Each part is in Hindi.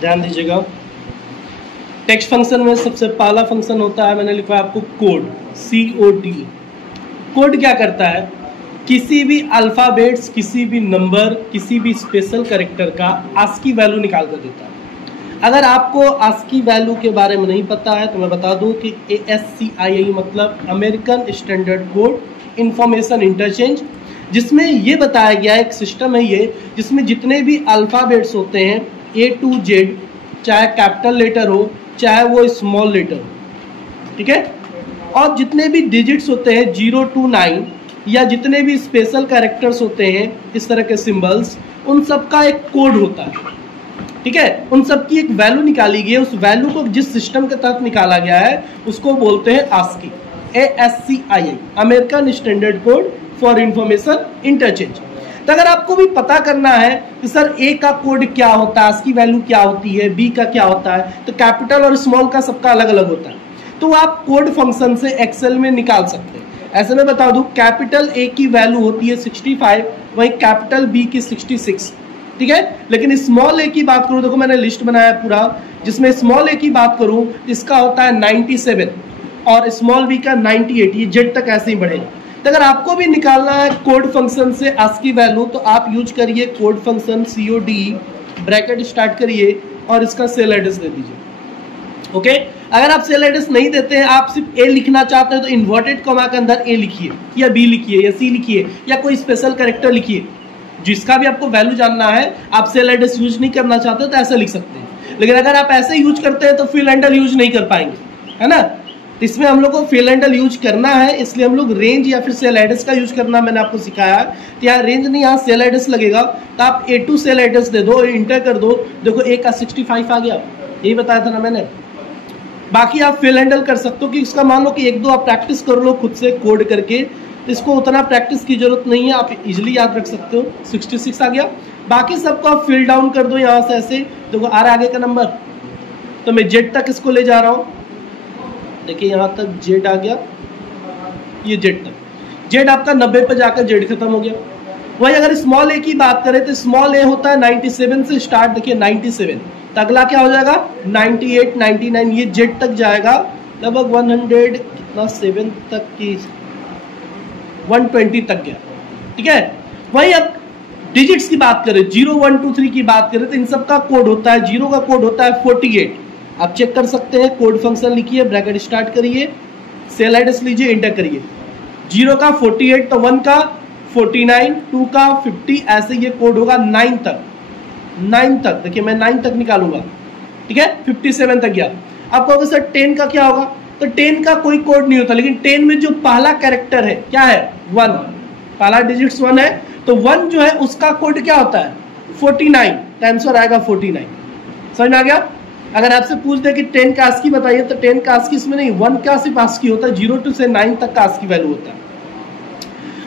ध्यान दीजिएगा। टेक्स्ट फंक्शन में सबसे पहला फंक्शन होता है, मैंने लिखा है आपको कोड, COD। कोड क्या करता है? किसी भी अल्फ़ाबेट्स, किसी भी नंबर, किसी भी स्पेशल कैरेक्टर का ASCII वैल्यू निकाल कर देता है। अगर आपको ASCII वैल्यू के बारे में नहीं पता है तो मैं बता दूं कि ASCII मतलब American standard code information interchange, जिसमें ये बताया गया है, एक सिस्टम है ये, जिसमें जितने भी अल्फ़ाबेट्स होते हैं A to Z, चाहे कैपिटल लेटर हो चाहे वो स्मॉल लेटर हो, ठीक है, और जितने भी डिजिट्स होते हैं 0 to 9 या जितने भी स्पेशल कैरेक्टर्स होते हैं इस तरह के सिंबल्स, उन सब का एक कोड होता है, ठीक है। उन सब की एक वैल्यू निकाली गई है। उस वैल्यू को जिस सिस्टम के तहत निकाला गया है उसको बोलते हैं ASCII, ASCII, American standard code for information interchange. तो अगर आपको भी पता करना है कि सर A का कोड क्या होता है, ASCII वैल्यू क्या होती है, B का क्या होता है, तो कैपिटल और स्मॉल का सबका अलग अलग होता है, तो आप कोड फंक्शन से एक्सेल में निकाल सकते हैं। ऐसे में बता दूं, कैपिटल A की वैल्यू होती है 65, वहीं कैपिटल B की 66, ठीक है। लेकिन स्मॉल A की बात करूं, देखो मैंने लिस्ट बनाया पूरा, जिसमें स्मॉल A की बात करूं इसका होता है 97 और स्मॉल b का 98, ये जेड तक ऐसे ही बढ़ेगा। तो अगर आपको भी निकालना है कोड फंक्शन से ASCII वैल्यू तो आप यूज करिए code function COD, bracket start करिए और इसका सेल एड्रेस दे दीजिए। ओके, अगर आप सेल एड्रेस नहीं देते हैं, आप सिर्फ A लिखना चाहते हैं तो इन्वर्टेड कॉमा के अंदर A लिखिए या B लिखिए या C लिखिए या कोई स्पेशल कैरेक्टर लिखिए, जिसका भी आपको वैल्यू जानना है। आप सेल एड्रेस यूज नहीं करना चाहते तो ऐसे लिख सकते हैं, लेकिन अगर आप ऐसे यूज करते हैं तो फिल हैंडल यूज नहीं कर पाएंगे, है ना। तो इसमें हम लोग को फिल हैंडल यूज करना है, इसलिए हम लोग रेंज या फिर सेल एड्रेस का यूज करना मैंने आपको सिखाया। तो यहाँ रेंज नहीं, यहाँ सेल एड्रेस लगेगा, तो आप A2 सेल एड्रेस दे दो, इंटर कर दो, देखो A का 65 आ गया, यही बताया था ना मैंने। बाकी आप फिल हैंडल कर सकते हो कि इसका मान लो कि एक दो आप प्रैक्टिस कर लो खुद से कोड करके, इसको उतना प्रैक्टिस की जरूरत नहीं है, आप इजीली याद रख सकते हो। 66 आ गया, बाकी सबको आप फिल डाउन कर दो यहाँ से ऐसे, देखो आ रहा आगे का नंबर, तो मैं जेड तक इसको ले जा रहा हूँ, देखिए यहाँ तक जेड आ गया, ये जेड तक, जेड आपका 90 पे जाकर जेड खत्म हो गया। वही अगर स्मॉल A की बात करें तो स्मॉल A होता है 97 से स्टार्ट, देखिए 97, तो अगला क्या हो जाएगा 98, 99, ये जेड तक जाएगा, लगभग 107 तक की 120 तक गया, ठीक है। वही अब डिजिट्स की बात करें, 0 1 2 3 की बात करें तो इन सब का कोड होता है, 0 का कोड होता है 48, आप चेक कर सकते हैं। कोड फंक्शन लिखिए, ब्रैकेट स्टार्ट करिए, सेल एड्रेस लीजिए, एंटर करिए। 0 का 48 तो 1 का 49, 2 का 50, ऐसे ये कोड होगा 9 तक, 9 तक, देखिए मैं 9 तक निकालूंगा, ठीक है, 57 तक गया। आप कहोगे सर 10 का क्या होगा, तो 10 का कोई कोड नहीं होता, लेकिन 10 में जो पहला कैरेक्टर है क्या है 1, पहला डिजिट्स 1 है, तो 1 जो है उसका कोड क्या होता है 49, तो आंसर आएगा 49। समझ में आ गया। अगर आपसे पूछ दे कि 10 का ASCII बताइए तो 10 का ASCII इसमें नहीं, 1 का सिर्फ ASCII होता है, 0 से 9 तक का ASCII वैल्यू होता है।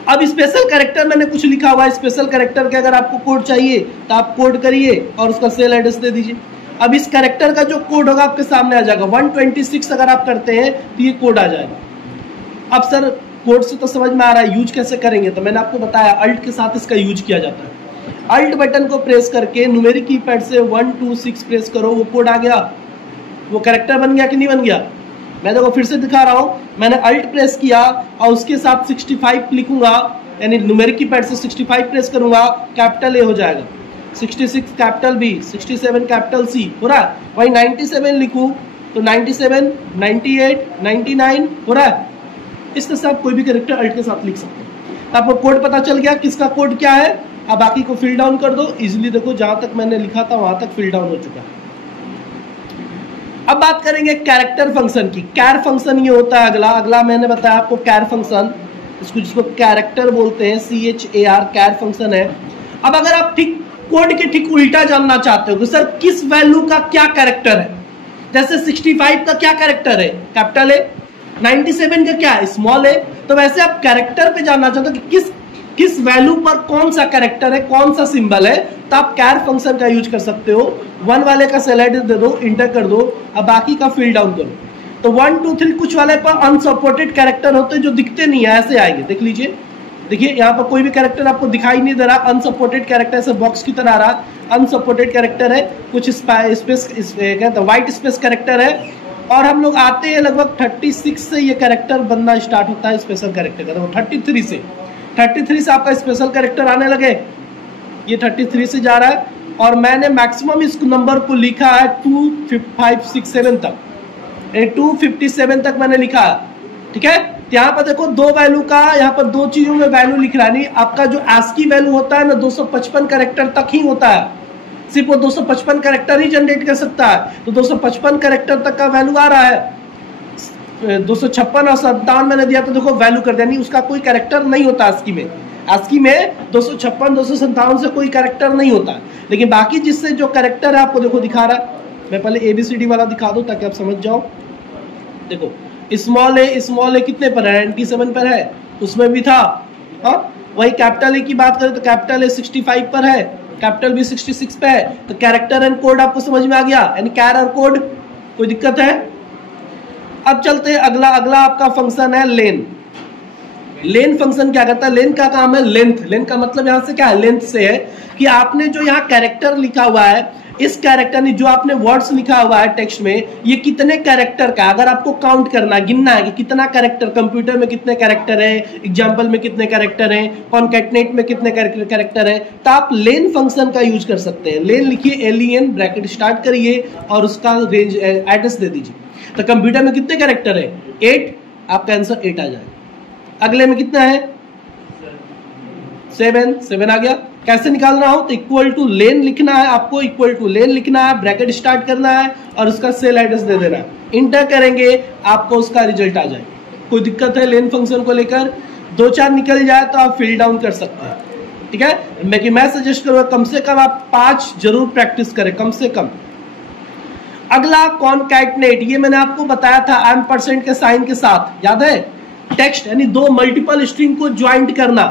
अब स्पेशल कैरेक्टर मैंने कुछ लिखा हुआ है, स्पेशल कैरेक्टर के अगर आपको कोड चाहिए तो आप कोड करिए और उसका सेल एड्रेस दे दीजिए। अब इस कैरेक्टर का जो कोड होगा आपके सामने आ जाएगा, 126 अगर आप करते हैं तो ये कोड आ जाएगा। अब सर कोड से तो समझ में आ रहा है, यूज कैसे करेंगे, तो मैंने आपको बताया अल्ट के साथ इसका यूज किया जाता है। अल्ट बटन को प्रेस करके न्यूमेरिक कीपैड से 1 2 6 प्रेस करो, वो कोड आ गया, वो कैरेक्टर बन गया कि नहीं बन गया। मैं देखो फिर से दिखा रहा हूँ, मैंने अल्ट प्रेस किया और उसके साथ 65 लिखूंगा, यानी न्यूमेरिक कीपैड से 65 प्रेस करूंगा, कैपिटल A हो जाएगा, 66 कैपिटल B, 67 कैपिटल C हो रहा है। वही 97 लिखूं तो 97, 98, 99 हो रहा है। इस तरह से आप कोई भी कैरेक्टर अल्ट के साथ लिख सकते हैं। तो आपको कोड पता चल गया किसका कोड क्या है। अब बाकी को फिल डाउन कर दो इजिली, देखो जहां तक मैंने लिखा था वहां तक फिल डाउन हो चुका है। अब बात करेंगे कैरेक्टर फंक्शन की। कैर फंक्शन ये होता है अगला मैंने बताया आपको कैर फंक्शन, इसको जिसको कैरेक्टर बोलते हैं, CHAR, कैर फंक्शन है। अब अगर आप ठीक कोड के ठीक उल्टा जानना चाहते हो कि सर किस वैल्यू का क्या कैरेक्टर है, जैसे 65 का क्या कैरेक्टर है कैपिटल A, 97 का क्या है स्मॉल A, तो वैसे आप कैरेक्टर पे जानना चाहते हो कि किस वैल्यू पर कौन सा कैरेक्टर है, कौन सा सिंबल है, तो आप कैर फंक्शन का यूज कर सकते हो। 1 वाले का सेल एड्रेस दे दो, इंटर कर दो, अब बाकी का फिल डाउन करो। तो 1 2 3 कुछ वाले पर अनसपोर्टेड कैरेक्टर होते हैं जो दिखते नहीं है, ऐसे आएंगे, देख लीजिए देखिए यहाँ पर कोई भी कैरेक्टर आपको दिखाई नहीं दे रहा, अनसपोर्टेड कैरेक्टर से बॉक्स की तरह आ रहा, अनसपोर्टेड कैरेक्टर है, कुछ स्पेस व्हाइट स्पेस कैरेक्टर है। और हम लोग आते हैं लगभग 36 से ये कैरेक्टर बनना स्टार्ट होता है स्पेशल कैरेक्टर का। तो 33 से आपका स्पेशल कैरेक्टर आने लगे, ये 33 से जा रहा है। और मैंने मैक्सिमम इस नंबर को लिखा है 2 5 6 7 तक, 257 तक मैंने लिखा है, ठीक है। तो यहाँ पर देखो दो वैल्यू का, यहाँ पर दो चीजों में वैल्यू लिख रहा है, नहीं आपका जो ASCII वैल्यू होता है ना 255 कैरेक्टर तक ही होता है, सिर्फ वो 255 कैरेक्टर ही जनरेट कर सकता है। तो 255 कैरेक्टर तक का वैल्यू आ रहा है, 256 और 57 मैंने दिया तो देखो वैल्यू कर दिया, नहीं उसका कोई कैरेक्टर नहीं होता ASCII में। ASCII में 256 257 से कोई कैरेक्टर नहीं होता, लेकिन बाकी जिससे जो कैरेक्टर है आपको देखो दिखा रहा है। मैं पहले ABCD वाला दिखा दूं ताकि आप समझ जाओ। देखो स्मॉल ए कितने पर है, 97 पर है, उसमें भी था। हाँ वही कैपिटल ए की बात करें तो कैपिटल ए 65 पर है, कैपिटल बी 66 पे है। तो कैरेक्टर एंड कोड आपको समझ में आ गया, यानी कैर और कोड, कोई दिक्कत है? अब चलते हैं अगला आपका फंक्शन है लेन। लेन फंक्शन क्या करता है? लेन का काम है लेंथ। लेन का मतलब यहां से क्या है? लेंथ से है कि आपने जो यहाँ कैरेक्टर लिखा हुआ है, इस कैरेक्टर ने जो आपने वर्ड्स लिखा हुआ है टेक्स्ट में, ये कितने कैरेक्टर का, अगर आपको काउंट करना गिनना है कि कितना कैरेक्टर, कंप्यूटर में कितने कैरेक्टर है, एग्जाम्पल में कितने कैरेक्टर हैं, कॉन्कैटनेट में कितने कैरेक्टर है, तो आप लेन फंक्शन का यूज कर सकते हैं। लेन लिखिए, LEN ब्रैकेट स्टार्ट करिए और उसका रेंज एड्रेस दे दीजिए। तो कंप्यूटर में कितने कैरेक्टर है? 8, आपका आंसर 8 आ जाएगा। अगले में कितना है? 7 आ गया। कैसे निकाल रहा हूं? तो इक्वल टू लेन लिखना है आपको, इक्वल टू लेन लिखना है, ब्रैकेट स्टार्ट करना है और उसका सेल एड्रेस दे देना है। इंटर करेंगे आपको उसका रिजल्ट आ जाएगा। कोई दिक्कत है लेन फंक्शन को लेकर? 2-4 निकल जाए तो आप फिल डाउन कर सकते हैं, ठीक है। मैं सजेस्ट करूंगा कम से कम आप 5 जरूर प्रैक्टिस करें, कम से कम। अगला कॉन्कैटनेट, ये मैंने आपको बताया था %% के साइन के साथ, याद है? टेक्स्ट यानी दो मल्टीपल स्ट्रिंग को ज्वाइंट करना।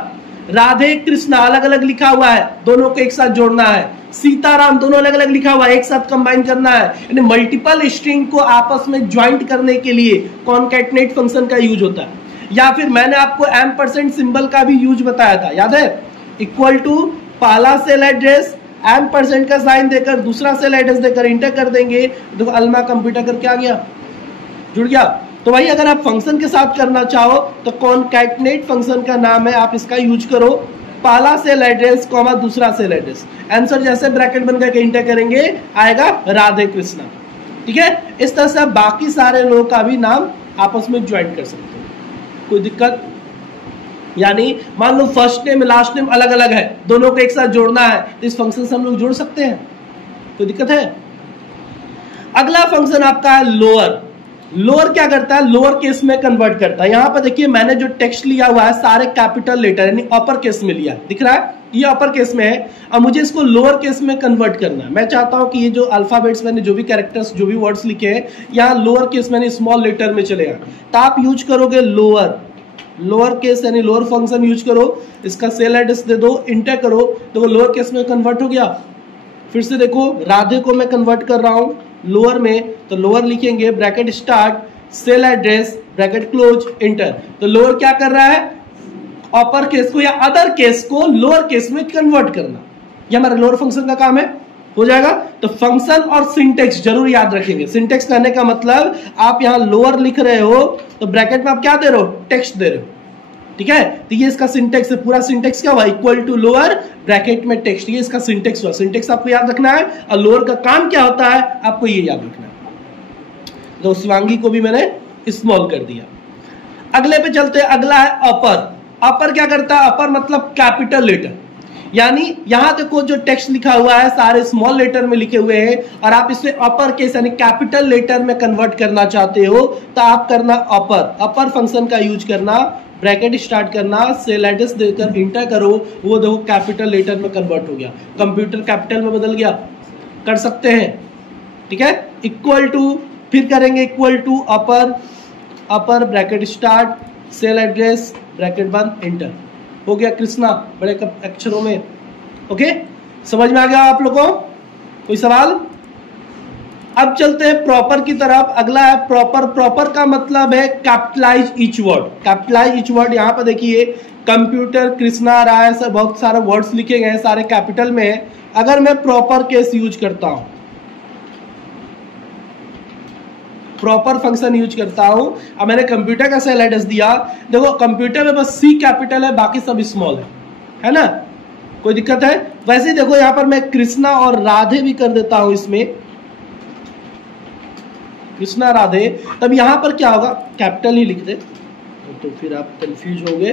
राधे कृष्णा अलग अलग लिखा हुआ है, दोनों को एक साथ जोड़ना है। सीताराम दोनों अलग अलग लिखा हुआ है, एक साथ कंबाइन करना है। यानी मल्टीपल स्ट्रिंग को आपस में ज्वाइंट करने के लिए कॉन्कैटनेट फंक्शन का यूज होता है। या फिर मैंने आपको %, सिंबल का भी यूज बताया था, याद है? इक्वल टू पहला सेल एड्रेस %, का साइन देकर दूसरा सेल एड्रेस देकर इंटर कर देंगे। देखो अलमा कंप्यूटर करके आ गया, जुड़ गया। तो भाई अगर आप फंक्शन के साथ करना चाहो तो कॉन्कैटनेट फंक्शन का नाम है, आप इसका यूज करो। पहला सेल एड्रेस कॉमा दूसरा सेल एड्रेस, आंसर जैसे ब्रैकेट बन करके इंटर करेंगे आएगा राधे कृष्णा, ठीक है। इस तरह से आप बाकी सारे लोगों का भी नाम आपस में ज्वाइन कर सकते हो, कोई दिक्कत? यानी मान लो फर्स्ट नेम लास्ट नेम अलग अलग है, दोनों को एक साथ जोड़ना है, तो इस फंक्शन से हम लोग जोड़ सकते हैं, कोई दिक्कत है? अगला फंक्शन आपका है लोअर। लोअर क्या करता है? लोअर केस में कन्वर्ट करता है। यहां पर देखिए मैंने जो टेक्स्ट लिया हुआ है सारे कैपिटल लेटर यानी अपर केस में लिया, दिख रहा है? ये अपर केस में है। अब मुझे इसको लोअर केस में कन्वर्ट करना है। मैं चाहता हूं कि ये जो अल्फाबेट्स मैंने जो भी कैरेक्टर्स जो भी वर्ड्स लिखे हैं यहाँ लोअर केस में स्मॉल लेटर में चलेगा, तो आप यूज करोगे लोअर केस यानी लोअर फंक्शन यूज करो। इसका सेल एड्रेस दे दो, इंटर करो, तो लोअर केस में कन्वर्ट हो गया। फिर से देखो राधे को मैं कन्वर्ट कर रहा हूं लोअर में, तो लोअर लिखेंगे bracket start cell address bracket close enter. तो लोअर क्या कर रहा है? अपर केस को या अदर केस को लोअर केस में कन्वर्ट करना, ये हमारा लोअर फंक्शन का काम है, हो जाएगा। तो फंक्शन और सिंटेक्स जरूर याद रखेंगे। सिंटेक्स कहने का मतलब आप यहां लोअर लिख रहे हो तो ब्रैकेट में आप क्या दे रहे हो? टेक्स्ट दे रहे हो, ठीक है। तो ये इसका सिंटेक्स है। पूरा सिंटेक्स क्या हुआ? इक्वल टू लोअर ब्रैकेट में टेक्स्ट, ये इसका सिंटेक्स हुआ। सिंटेक्स आपको याद रखना है और लोअर का काम क्या होता है आपको ये याद रखना है। तो शिवांगी को भी मैंने स्मॉल कर दिया। अगले पे चलते हैं, अगला है अपर। अपर क्या करता है? अपर मतलब कैपिटल लेटर, यानी यहां देखो जो टेक्स्ट लिखा हुआ है सारे स्मॉल लेटर में लिखे हुए हैं और आप इसे अपर केस यानी कैपिटल लेटर में कन्वर्ट करना चाहते हो तो आप करना अपर फंक्शन का यूज करना, ब्रैकेट स्टार्ट करना, सेल एड्रेस देकर इंटर करो, वो देखो कैपिटल लेटर में कन्वर्ट हो गया, कंप्यूटर कैपिटल में बदल गया, कर सकते हैं, ठीक है। इक्वल टू फिर करेंगे equal to upper bracket start cell address bracket बंद इंटर, हो गया कृष्णा बड़े अक्षरों में। ओके, समझ में आ गया आप लोगों को? कोई सवाल? अब चलते हैं प्रॉपर की तरफ। अगला है प्रॉपर। प्रॉपर का मतलब है capitalise each word. Capitalise each word, यहां पर देखिए कंप्यूटर, कृष्णा, राय, सब बहुत सारे वर्ड्स लिखे गए हैं, सारे कैपिटल में है। अगर मैं प्रॉपर केस यूज करता हूं, प्रॉपर फंक्शन यूज करता हूं, अब मैंने कंप्यूटर का सेल एड्रेस दिया, देखो कंप्यूटर में बस सी कैपिटल है, बाकी सब स्मॉल है ना, कोई दिक्कत है? वैसे देखो यहां पर मैं कृष्णा और राधे भी कर देता हूं, इसमें कृष्णा राधे, तब यहां पर क्या होगा, कैपिटल ही लिख दे तो फिर आप कंफ्यूज होंगे,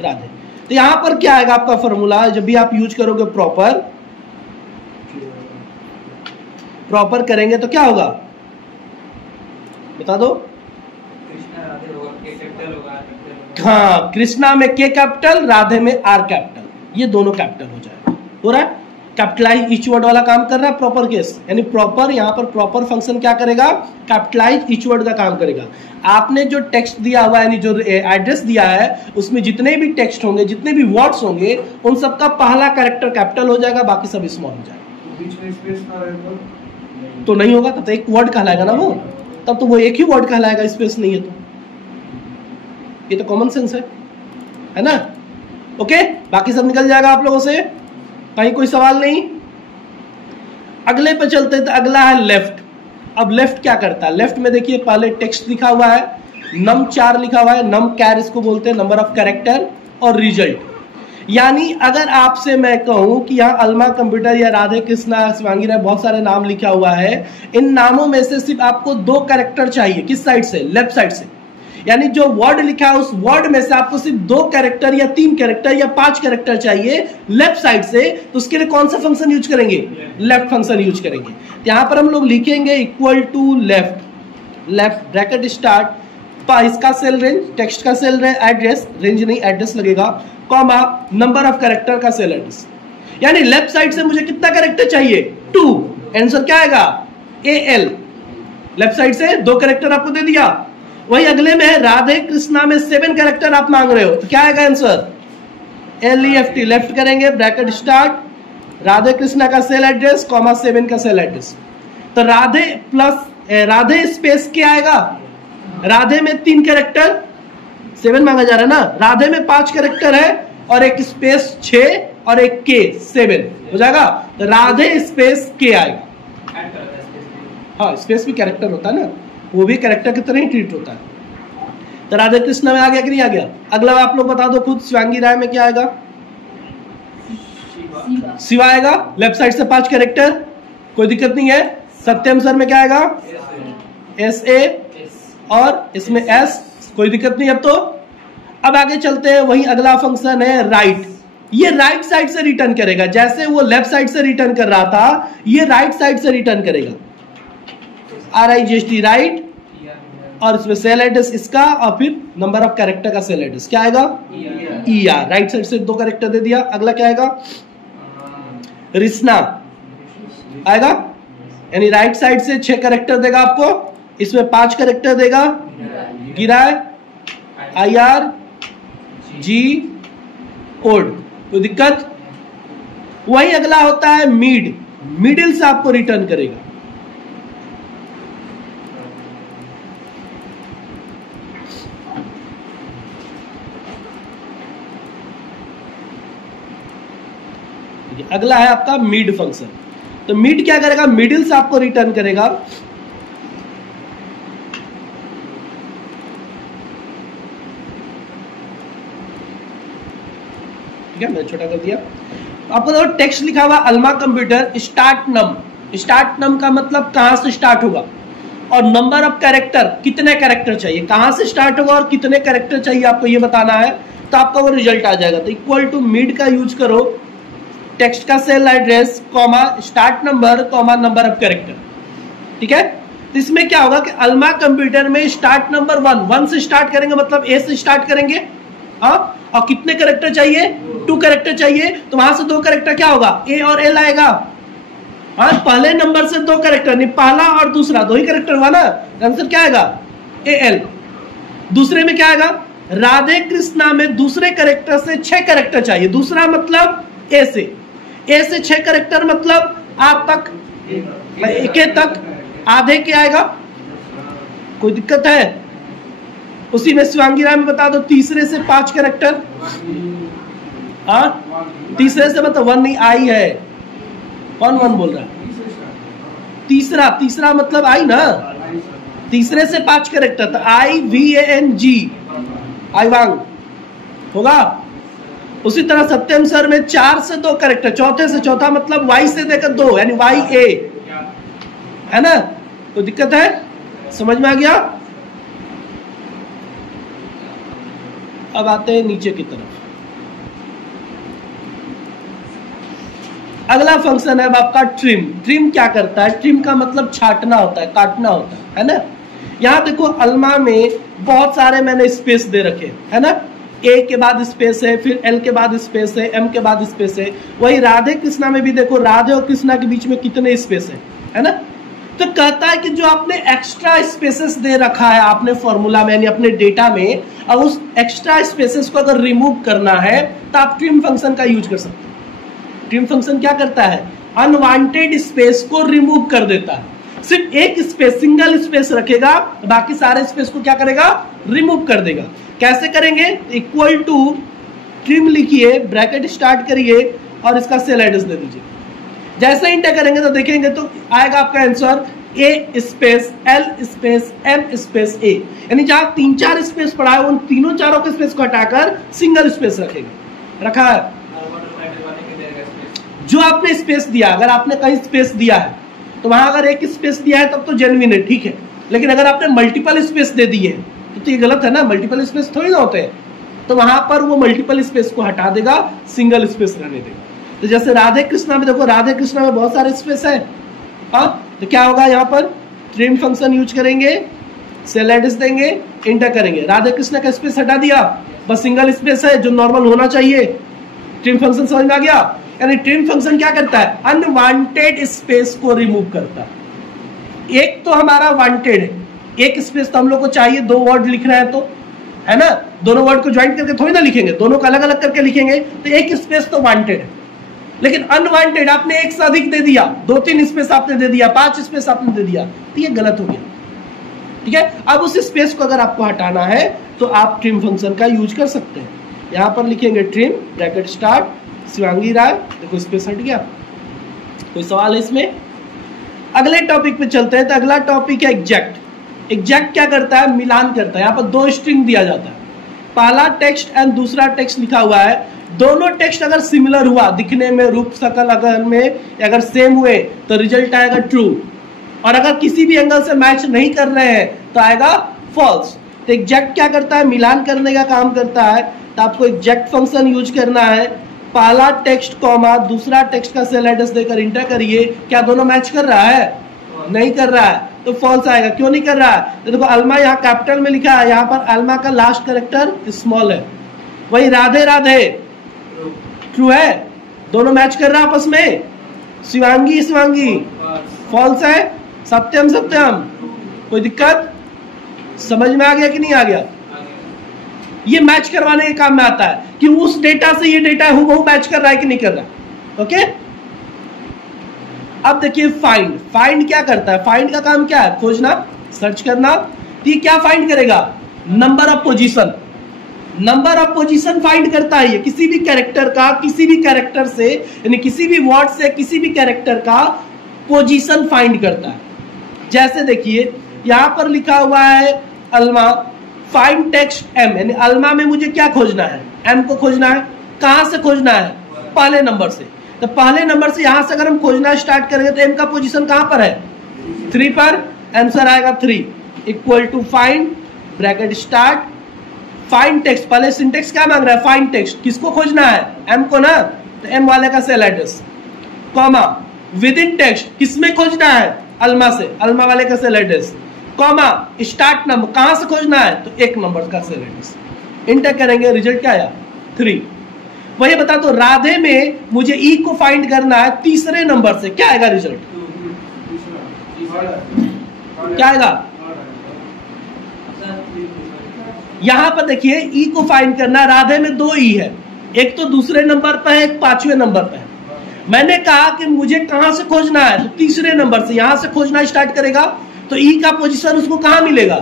राधे। तो यहां पर क्या आएगा आपका फॉर्मूला, जब भी आप यूज करोगे प्रॉपर, प्रॉपर करेंगे तो क्या होगा बता दो? कृष्णा राधे होगा, के कैपिटल होगा, हाँ, कृष्णा में के कैपिटल, राधे में आर कैपिटल, ये दोनों कैपिटल हो जाएगा। हो रहा है? कैपिटलाइज ईच वर्ड वाला काम कर रहा है प्रॉपर केस, यानी प्रॉपर, यहां पर प्रॉपर फंक्शन क्या करेगा, कैपिटलाइज ईच वर्ड का काम करेगा। आपने जो टेक्स्ट दिया हुआ है, यानी जो एड्रेस दिया है, उसमें जितने भी टेक्स्ट होंगे, जितने भी वर्ड्स होंगे, उन सबका पहला कैरेक्टर कैपिटल हो जाएगा, बाकी सब स्मॉल हो जाएगा। बीच में स्पेस ना रहे तो नहीं होगा, तब तो एक वर्ड कहलाएगा ना वो, तब तो वो एक ही वर्ड कहलाएगा, स्पेस नहीं है तो। ये तो कॉमन सेंस है ना? ओके, बाकी सब निकल जाएगा आप लोगों से, कहीं कोई सवाल नहीं। अगले पे चलते हैं, तो अगला है लेफ्ट। अब लेफ्ट क्या करता है? लेफ्ट में देखिए पहले टेक्स्ट लिखा हुआ है, नम 4 लिखा हुआ है, नम कैर इसको बोलते हैं, नंबर ऑफ कैरेक्टर और रिजल्ट। यानी अगर आपसे मैं कहूं कि यहाँ अल्मा कंप्यूटर या राधे कृष्णा, शिवांगी राय, बहुत सारे नाम लिखा हुआ है, इन नामों में से सिर्फ आपको 2 कैरेक्टर चाहिए, किस साइड से? लेफ्ट साइड से। यानी जो वर्ड लिखा है उस वर्ड में से आपको सिर्फ 2 कैरेक्टर या 3 कैरेक्टर या 5 कैरेक्टर चाहिए लेफ्ट साइड से, तो उसके लिए कौन सा फंक्शन यूज करेंगे? लेफ्ट फंक्शन यूज करेंगे। यहां पर हम लोग लिखेंगे equal to left, left bracket start, इसका सेल रेंज, टेक्स्ट का सेल एड्रेस, रेंज नहीं एड्रेस लगेगा, कॉमा नंबर ऑफ कैरेक्टर का सेल एड्रेस। यानी लेफ्ट साइड से मुझे कितना कैरेक्टर चाहिए? 2। आंसर क्या आएगा? AL। लेफ्ट साइड से 2 कैरेक्टर आपको दे दिया। वही अगले में है राधे कृष्णा में 7 कैरेक्टर आप मांग रहे हो, तो क्या आएगा आंसर? LEFT। लेफ्ट करेंगे, ब्रैकेट स्टार्ट, राधे कृष्णा का सेल एड्रेस, कॉमा 7 का सेल एड्रेस। तो राधे प्लस राधे स्पेस क्या आएगा? राधे में 3 कैरेक्टर, 7 मांगा जा रहा है ना, राधे में 5 कैरेक्टर है और एक स्पेस 6 और एक के 7 हो जाएगा, तो राधे स्पेस के आएगा। हाँ, स्पेस भी कैरेक्टर होता है ना, वो भी कैरेक्टर की तरह ही ट्रीट होता है। तो राधे कृष्णा में आ गया कि नहीं आ गया? अगला आप लोग बता दो खुद, शिवांगी राय में क्या आएगा? शिवा आएगा, लेफ्ट साइड से 5 कैरेक्टर, कोई दिक्कत नहीं है। सत्यम सर में क्या आएगा? SA और इसमें S, कोई दिक्कत नहीं। अब आगे चलते हैं, वही अगला फंक्शन है राइट। ये राइट साइड से रिटर्न करेगा, जैसे वो लेफ्ट साइड से रिटर्न कर रहा था, ये राइट साइड से रिटर्न करेगा, RIGHT राइट, और इसमें सेल एड्रेस इसका और फिर नंबर ऑफ कैरेक्टर का सेल एड्रेस क्या आएगा? ER। राइट साइड से 2 कैरेक्टर दे दिया। अगला क्या आएगा? रिस्ना आएगा, यानी राइट साइड से 6 कैरेक्टर देगा आपको, इसमें 5 कैरेक्टर देगा, गिराए, IRG ओड, कोई दिक्कत? वही अगला होता है मिड, मिडिल से आपको रिटर्न करेगा। अगला है आपका मिड फंक्शन। तो मिड क्या करेगा? मिडिल से आपको रिटर्न करेगा। ठीक है, मैंने छोटा कर दिया। आपको देखो टेक्स्ट लिखा हुआ अल्मा कंप्यूटर स्टार्ट नम। स्टार्ट नम का मतलब कहां से स्टार्ट होगा, और नंबर ऑफ कैरेक्टर, कितने कैरेक्टर चाहिए, कहां से स्टार्ट होगा और कितने कैरेक्टर चाहिए आपको ये बताना है, तो आपका वो रिजल्ट आ जाएगा। तो इक्वल टू मिड का यूज करो, टेक्स्ट का cell address, comma start number, comma number of character. ठीक है, तो इसमें क्या होगा कि अल्मा कंप्यूटर में स्टार्ट नंबर 1 से स्टार्ट करेंगे, मतलब A से स्टार्ट करेंगे। हाँ, और कितने कैरेक्टर चाहिए? 2 कैरेक्टर चाहिए, तो वहां से 2 कैरेक्टर क्या होगा? A और L आएगा। हाँ, पहले नंबर से 2 कैरेक्टर, नहीं पहला और दूसरा 2 ही कैरेक्टर हुआ ना, आंसर क्या आएगा? AL। दूसरे में क्या आएगा? राधे कृष्णा में दूसरे कैरेक्टर से 6 कैरेक्टर चाहिए, दूसरा मतलब A से 6 कैरेक्टर, मतलब आप तक एक तक आधे के आएगा, कोई दिक्कत है? उसी में शिवांगी राय में बता दो, तीसरे से 5 कैरेक्टर। हाँ, तीसरे से मतलब 1 नहीं, आई है। कौन 1 बोल रहा है? तीसरा मतलब आई ना, तीसरे से 5 कैरेक्टर, तो IVANG, आईवांग होगा। उसी तरह सत्यम सर में 4 से 2 कैरेक्टर, चौथे से चौथा मतलब Y से देकर 2, यानी YA, है ना? तो दिक्कत है? समझ में आ गया? अब आते हैं नीचे की तरफ। अगला फंक्शन है अब आपका ट्रिम। ट्रिम क्या करता है? ट्रिम का मतलब छाटना होता है, काटना होता है ना? यहाँ देखो अल्मा में बहुत सारे मैंने स्पेस दे रखे, है ना? ए के बाद स्पेस है, फिर एल के बाद स्पेस है, एम के बाद स्पेस है। वही राधे कृष्णा में भी देखो, राधे और कृष्णा के बीच में कितने स्पेस है ना? तो कहता है कि जो आपने एक्स्ट्रा स्पेसेस दे रखा है आपने फॉर्मूला में, यानी अपने डेटा में, अब उस एक्स्ट्रा स्पेसेस को अगर रिमूव करना है तो आप ट्रिम फंक्शन का यूज कर सकते हैं। ट्रिम फंक्शन क्या करता है? अनवांटेड स्पेस को रिमूव कर देता है। सिर्फ एक स्पेस, सिंगल स्पेस रखेगा, बाकी सारे स्पेस को क्या करेगा? रिमूव कर देगा। कैसे करेंगे? इक्वल टू ट्रिम लिखिए, ब्रैकेट स्टार्ट करिए और इसका सेल एड्रेस दे दीजिए। जैसे इंटर करेंगे तो देखेंगे तो आएगा आपका answer A space L space M space A, यानी जहां 3-4 स्पेस पड़ा है उन तीनों चारों के स्पेस को हटाकर सिंगल स्पेस रखेगा। रखा है? जो आपने स्पेस दिया, अगर आपने कहीं स्पेस दिया है तो वहां अगर एक स्पेस दिया है तब तो जेन्युइन है, ठीक है। लेकिन अगर आपने मल्टीपल स्पेस दे दिए तो ये गलत है ना, मल्टीपल स्पेस थोड़ी ना होते हैं। तो वहां पर वो मल्टीपल स्पेस को हटा देगा, सिंगल स्पेस रहने देगा। तो जैसे राधे कृष्णा में देखो, राधे कृष्णा में बहुत सारे स्पेस है। तो क्या होगा? यहाँ पर ट्रिम फंक्शन यूज करेंगे, सेल एड्रेस देंगे, इंटर करेंगे। राधे कृष्णा का स्पेस हटा दिया, बस सिंगल स्पेस है जो नॉर्मल होना चाहिए। ट्रिम फंक्शन समझ में आ गया? यानी ट्रिम फंक्शन क्या करता है? अनवांटेड स्पेस को रिमूव करता है। एक तो हमारा वांटेड है, एक स्पेस तो हम लोग को चाहिए, 2 वर्ड लिख रहे हैं तो, है ना? दोनों वर्ड को ज्वाइन करके थोड़ी ना लिखेंगे, दोनों को अलग अलग करके लिखेंगे। तो एक स्पेस तो वांटेड है, लेकिन अनवांटेड आपने एक से अधिक दे दिया, 2-3 स्पेस आपने दे दिया, 5 स्पेस आपने दे दिया, तो ये गलत हो गया। ठीक है, अब उस स्पेस को अगर आपको हटाना है तो आप ट्रिम फंक्शन का यूज कर सकते हैं। यहां पर लिखेंगे ट्रिम, ब्रैकेट स्टार्ट, शिवांगी राय, देखो स्पेस हट गया। कोई सवाल है इसमें? अगले टॉपिक पे चलते हैं। तो अगला टॉपिक है एग्जैक्ट। एग्जैक्ट क्या करता है? मिलान करता है। यहाँ पर 2 स्ट्रिंग दिया जाता है, पहला टेक्स्ट एंड दूसरा टेक्स्ट लिखा हुआ है। दोनों टेक्स्ट अगर सिमिलर हुआ, दिखने में, रूप शकल अगर में अगर सेम हुए तो रिजल्ट आएगा ट्रू, और अगर किसी भी एंगल से मैच नहीं कर रहे हैं तो आएगा फॉल्स। तो एग्जैक्ट क्या करता है? मिलान करने का काम करता है। तो आपको एग्जैक्ट फंक्शन यूज करना है। पहला टेक्स्ट कॉमा दूसरा टेक्स्ट का सेल एड्रेस देकर इंटर करिए। क्या दोनों मैच कर रहा है? नहीं कर रहा है, तो फॉल्स आएगा। क्यों नहीं कर रहा है? तो देखो अल्मा यहाँ कैपिटल में लिखा है, यहाँ पर अल्मा का लास्ट कैरेक्टर स्मॉल है। वही राधे राधे ट्रू है, दोनों मैच कर रहा है आपस में। शिवांगी शिवांगी फॉल्स है। सत्यम सत्यम, कोई दिक्कत? समझ में आ गया कि नहीं आ गया? ये मैच करवाने के काम में आता है कि उस डेटा से ये डेटा हूबहू मैच कर रहा है कि नहीं कर रहा। ओके, अब देखिए फाइंड। फाइंड क्या करता है? फाइंड का काम क्या है? खोजना, सर्च करना। तो ये क्या फाइंड करेगा? Number of position. Number of position find करता है ये, किसी भी कैरेक्टर का, किसी भी कैरेक्टर से, यानी किसी भी वर्ड से किसी भी कैरेक्टर का पोजीशन फाइंड करता है। जैसे देखिए यहां पर लिखा हुआ है अल्मा, फाइंड टेक्स्ट एम, यानी अल्मा में मुझे क्या खोजना है? एम को खोजना है। कहां से खोजना है? पहले नंबर से। तो पहले नंबर से यहां से अगर हम खोजना स्टार्ट करेंगे तो एम का पोजीशन कहां पर है? 3 पर। आंसर आएगा 3 equal to find, bracket start, find text. पहले सिंटेक्स क्या मांग रहा है? Find text. किसको खोजना है? एम को ना, तो एम वाले का cell address, comma within text, किसमें खोजना है? अल्मा से, अल्मा वाले का cell address, comma start number, कहां से खोजना है? तो 1 नंबर का सेल एड्रेस। इंटर करेंगे, रिजल्ट क्या आया? 3। वही बता दो, राधे में मुझे ई को फाइंड करना है तीसरे नंबर से, क्या आएगा रिजल्ट? क्या आएगा? यहां पर देखिए ई को फाइंड करना, राधे में 2 ई है, एक तो दूसरे नंबर पर है, एक 5वें नंबर पर है। मैंने कहा कि मुझे कहां से खोजना है, तो तीसरे नंबर से यहां से खोजना स्टार्ट करेगा, तो ई का पोजीशन उसको कहां मिलेगा,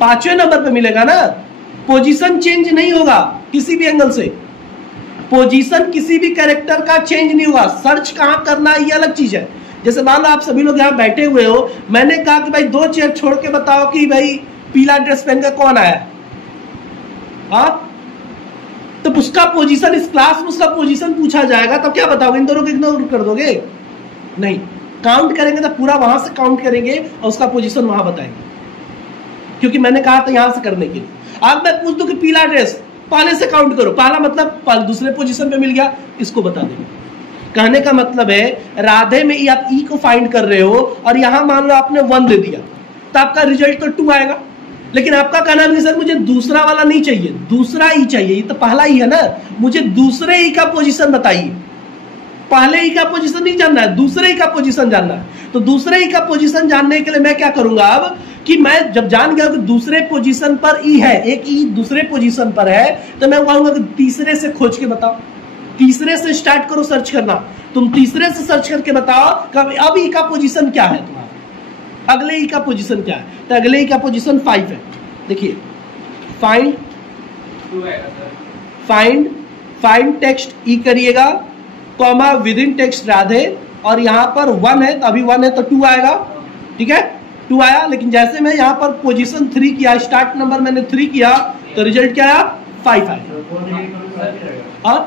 पांचवें नंबर पे मिलेगा ना। पोजीशन चेंज नहीं होगा किसी भी एंगल से, पोजीशन किसी भी कैरेक्टर का चेंज नहीं होगा। सर्च कहां करना है ये अलग चीज है। जैसे मान लो आप सभी लोग यहाँ बैठे हुए हो, मैंने कहा कि भाई 2 चेयर छोड़ के बताओ कि भाई पीला ड्रेस पहन के कौन आया, हाँ, तो उसका पोजीशन, इस क्लास में उसका पोजीशन पूछा जाएगा, तो क्या बताओगे, इन दोनों को इग्नोर कर दोगे? नहीं, काउंट करेंगे तो पूरा वहां से काउंट करेंगे और उसका पोजीशन वहां बताएंगे, क्योंकि मैंने कहा था यहां से करने के लिए। अब मैं पूछ दूं कि पीला ड्रेस, पहले से काउंट करो, पहला मतलब दूसरे पोजीशन पे मिल गया, इसको बता देंगे। कहने का मतलब है राधे में आप ई को फाइंड कर रहे हो और यहां मान लो आपने 1 दे दिया, तो आपका रिजल्ट तो 2 आएगा। लेकिन आपका कहना नहीं सर मुझे दूसरा वाला नहीं चाहिए, दूसरा ई चाहिए, ये तो पहला ई है ना, मुझे दूसरे ई का पोजीशन बताइए। पहले ई का पोजीशन नहीं जानना है, दूसरे ई का पोजीशन जानना है। तो दूसरे ई का पोजीशन जानने के लिए मैं क्या करूंगा अब कि मैं जब जान गया कि दूसरे पोजीशन पर ई है, एक ई दूसरे पोजीशन पर है, तो मैं कहूंगा कि तीसरे से खोज के बताओ, तीसरे से स्टार्ट करो सर्च करना। तुम तीसरे से सर्च करके बताओ कि अब ई का पोजीशन क्या है तुम्हारा, अगले ई का पोजीशन क्या है। तो अगले ई का पोजीशन 5 है। देखिए फाइंड टेक्स्ट ई करिएगा, comma within text Radhe, और यहां पर 1 है तो अभी 1 है तो 2 आएगा, ठीक है, 2 आया। लेकिन जैसे मैं यहां पर पोजीशन 3 किया, स्टार्ट नंबर मैंने 3 किया, तो रिजल्ट क्या आया, 5 आया। हाँ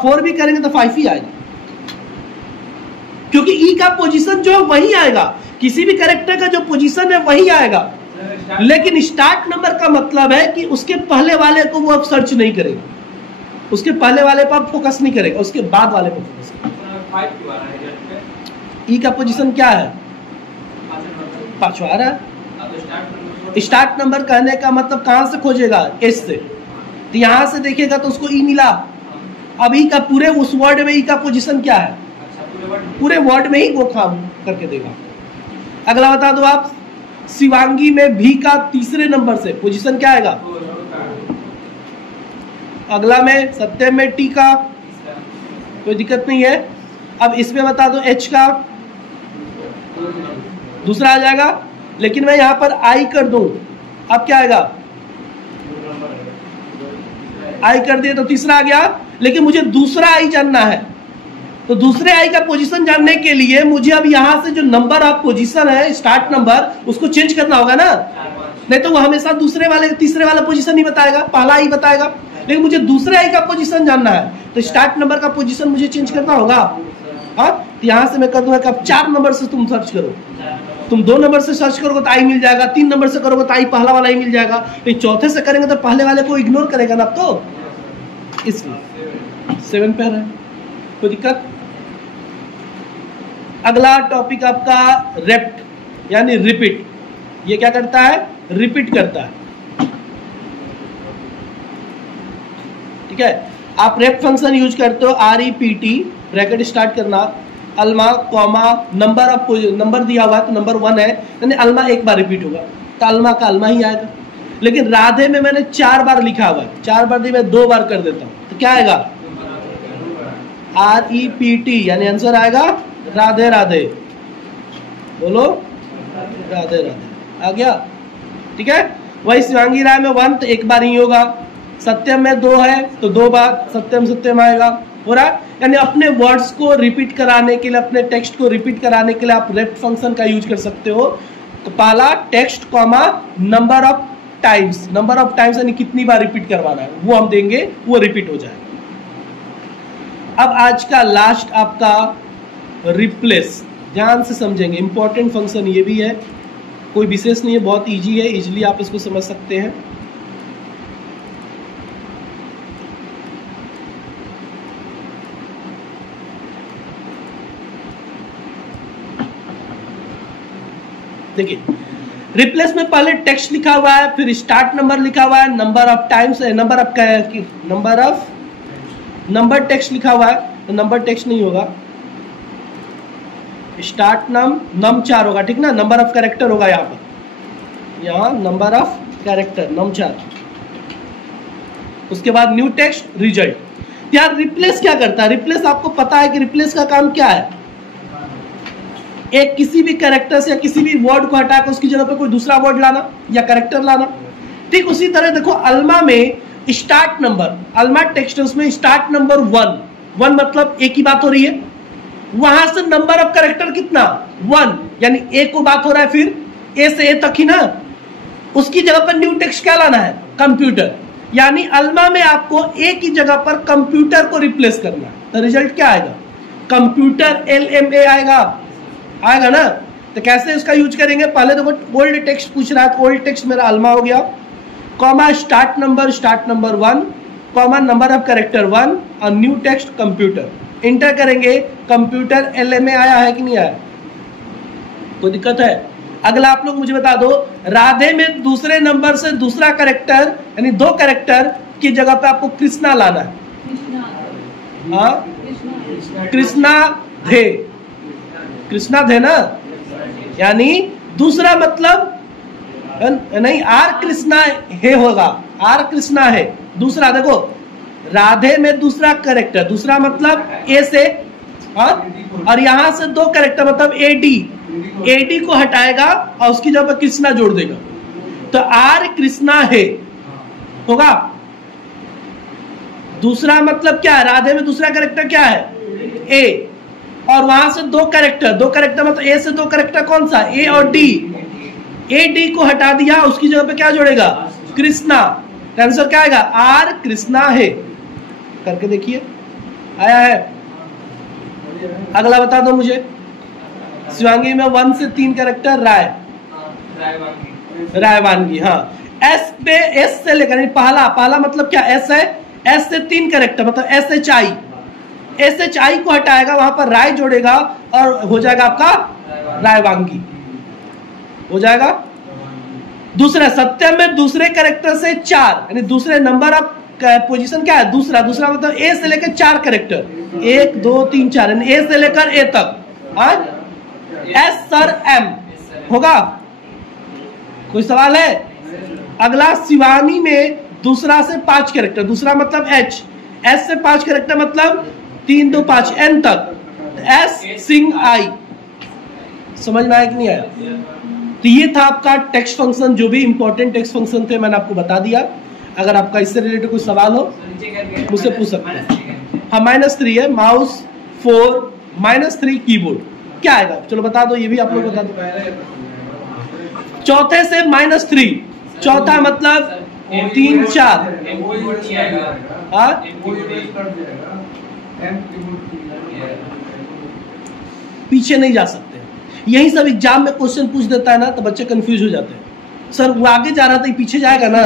4 भी करेंगे तो 5 ही आएगा, क्योंकि ई का पोजीशन जो है वही आएगा, किसी भी कैरेक्टर का जो पोजीशन है वही आएगा। लेकिन स्टार्ट नंबर का मतलब है कि उसके पहले वाले को वो अब सर्च नहीं करेगा, उसके पहले वाले पर फोकस नहीं करेगा, उसके बाद वाले पर फोकस करेगा। ई का पोजीशन क्या है, 5 आ रहा है। स्टार्ट नंबर कहने का मतलब कहां से खोजेगा, एस से, तो यहां से देखेगा तो उसको ई मिला। अब ई का पूरे उस वर्ड में ई का पोजीशन क्या है, पूरे वर्ड में ही वो काम करके देगा। अगला बता दो आप, शिवांगी में भी का तीसरे नंबर से पोजीशन क्या आएगा, अगला में सत्यम में टी का, कोई दिक्कत नहीं है। अब इसमें बता दो एच का दूसरा आ जाएगा, लेकिन मैं यहां पर आई कर दूं, अब क्या आएगा, आई कर दिए तो तीसरा आ गया। लेकिन मुझे दूसरा आई जानना है, तो दूसरे आई का पोजीशन जानने के लिए मुझे अब यहां से जो नंबर ऑफ पोजीशन है, स्टार्ट नंबर, उसको चेंज करना होगा ना, नहीं तो वो हमेशा दूसरे वाले तीसरे वाला पोजीशन ही बताएगा, पहला ही बताएगा। लेकिन मुझे दूसरे आई का पोजीशन जानना है, तो स्टार्ट नंबर का पोजीशन मुझे चेंज करना होगा। हाँ, तो यहां से मैं कर दूंगा कि 4 नंबर से तुम सर्च करो, तुम 2 नंबर से सर्च करोगे तो आई मिल जाएगा, 3 नंबर से करोगे तो आई पहला वाला ही मिल जाएगा, लेकिन चौथे से करेंगे तो पहले वाले को इग्नोर करेगा ना, तो इसलिए 7 पे है, कोई दिक्कत। अगला टॉपिक आपका रेप्ट यानी रिपीट। ये क्या करता है, रिपीट करता है, ठीक है। आप रेप्ट फंक्शन यूज करते हो, REPT, ब्रैकेट स्टार्ट करना, Alma comma number of number दिया हुआ है तो नंबर 1 है, यानी अल्मा एक बार रिपीट होगा तो अल्मा का अल्मा ही आएगा। लेकिन राधे में मैंने 4 बार लिखा हुआ है, 4 बार दी मैं 2 बार कर देता हूं तो क्या आएगा, REPT, यानी आंसर आएगा राधे राधे, बोलो राधे राधे, आ गया, ठीक है। वही शिवांगी राय में 1 तो एक बार ही होगा, सत्यम में 2 है तो 2 बार सत्यम सत्यम आएगा, हो रहा है। यानी अपने वर्ड्स को रिपीट कराने के लिए, अपने टेक्स्ट को रिपीट कराने के लिए आप रेप्ट फंक्शन का यूज कर सकते हो। तो पहला text comma number of times, number of times यानी कितनी बार रिपीट करवाना है वो हम देंगे, वो रिपीट हो जाएगा। अब आज का लास्ट आपका रिप्लेस, ध्यान से समझेंगे, इंपॉर्टेंट फंक्शन ये भी है, कोई विशेष नहीं है, बहुत इजी है, इजीली आप इसको समझ सकते हैं। देखिए रिप्लेस में पहले टेक्स्ट लिखा हुआ है, फिर स्टार्ट नंबर लिखा हुआ है, number of times, number text लिखा हुआ है, तो नंबर टेक्स्ट नहीं होगा, स्टार्ट नम 4 होगा, ठीक ना, नंबर ऑफ कैरेक्टर होगा यहाँ पर, यहाँ नंबर ऑफ कैरेक्टर नम 4, उसके बाद न्यू टेक्स्ट रिजल्ट। यार रिप्लेस क्या करता है? रिप्लेस आपको पता है कि रिप्लेस का काम क्या है? एक किसी भी कैरेक्टर से या किसी भी वर्ड को हटाकर उसकी जगह पे कोई दूसरा वर्ड लाना या कैरेक्टर लाना। ठीक उसी तरह देखो अल्मा में स्टार्ट नंबर, अल्मा टेक्स्ट में स्टार्ट नंबर 1 मतलब एक ही बात हो रही है, वहां से नंबर ऑफ कैरेक्टर कितना 1, यानी ए को बात हो रहा है, फिर ए से ए तक ही ना, उसकी जगह पर न्यू टेक्स्ट क्या लाना है? कंप्यूटर। यानी अल्मा में आपको ए की जगह पर कंप्यूटर को रिप्लेस करना है, तो रिजल्ट क्या आएगा? कंप्यूटर LMA आएगा ना। तो कैसे इसका यूज करेंगे? पहले देखो ओल्ड टेक्स्ट पूछ रहा है, तो ओल्ड टेक्स्ट मेरा अल्मा हो गया, comma start number 1, comma number of character 1 और न्यू टेक्स्ट कंप्यूटर। इंटर करेंगे, कंप्यूटर LMA आया है कि नहीं आया? कोई दिक्कत है? अगला आप लोग मुझे बता दो, राधे में दूसरे नंबर से दूसरा कैरेक्टर यानी 2 कैरेक्टर की जगह पे आपको कृष्णा लाना है। हाँ, कृष्णा धे, कृष्णा धे ना, यानी दूसरा मतलब नहीं, आर कृष्णा है होगा, आर कृष्णा है दूसरा। देखो राधे में दूसरा कैरेक्टर, दूसरा मतलब ए से, और यहां से 2 कैरेक्टर मतलब AD को हटाएगा और उसकी जगह पर कृष्णा जोड़ देगा, तो आर कृष्णा है होगा। दूसरा मतलब क्या है? राधे में दूसरा कैरेक्टर क्या है? ए, और वहां से 2 कैरेक्टर मतलब ए से 2 कैरेक्टर कौन सा? ए और डी। AD को हटा दिया, उसकी जगह पे क्या जोड़ेगा? कृष्णा। आंसर क्या आएगा? आर कृष्णा है। करके देखिए आया है। अगला बता दो मुझे, शिवांगी में 1 से 3 कैरेक्टर रायवानगी। हाँ, एस पे एस से लेकर पहला मतलब क्या? एस है, एस से 3 कैरेक्टर मतलब SHI को हटाएगा, वहां पर राय जोड़ेगा और हो जाएगा आपका रायवांगी, हो जाएगा। दूसरा सत्यम में दूसरे कैरेक्टर से 4 यानी दूसरे नंबर ऑफ पोजीशन क्या है? दूसरा मतलब ए से लेकर 4 कैरेक्टर, 1 2 3 4 यानी ए से लेकर ए तक। S सर M होगा। कोई सवाल है? अगला शिवानी में दूसरा से 5 कैरेक्टर, दूसरा मतलब H, S से 5 कैरेक्टर मतलब 3 2 5 N तक, S सिंह I। समझ में आया कि नहीं आया? तो ये था आपका टेक्स्ट फंक्शन, जो भी इंपॉर्टेंट टेक्स्ट फंक्शन थे मैंने आपको बता दिया। अगर आपका इससे रिलेटेड कोई सवाल हो मुझसे पूछ सकते हैं। हाँ, -3 है माउस, 4 -3 कीबोर्ड, क्या आएगा? चलो बता दो, ये भी आप लोग बता दो। चौथे से -3, चौथा मतलब 3 4। पीछे नहीं जा सकते, यही सब एग्जाम में क्वेश्चन पूछ देता है ना, तो बच्चे कंफ्यूज हो जाते हैं। सर वो आगे जा रहा था, पीछे जाएगा ना,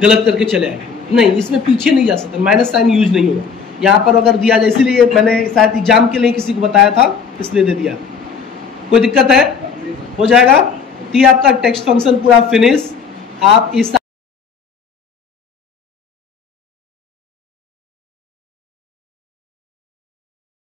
गलत करके चले आएगा। नहीं, इसमें पीछे नहीं जा सकते, माइनस साइन यूज नहीं होगा यहाँ पर अगर दिया जाए, इसीलिए मैंने शायद एग्जाम के लिए किसी को बताया था, इसलिए दे दिया। कोई दिक्कत है? हो जाएगा। तो ये आपका टेक्स्ट फंक्शन पूरा फिनिश। आप इस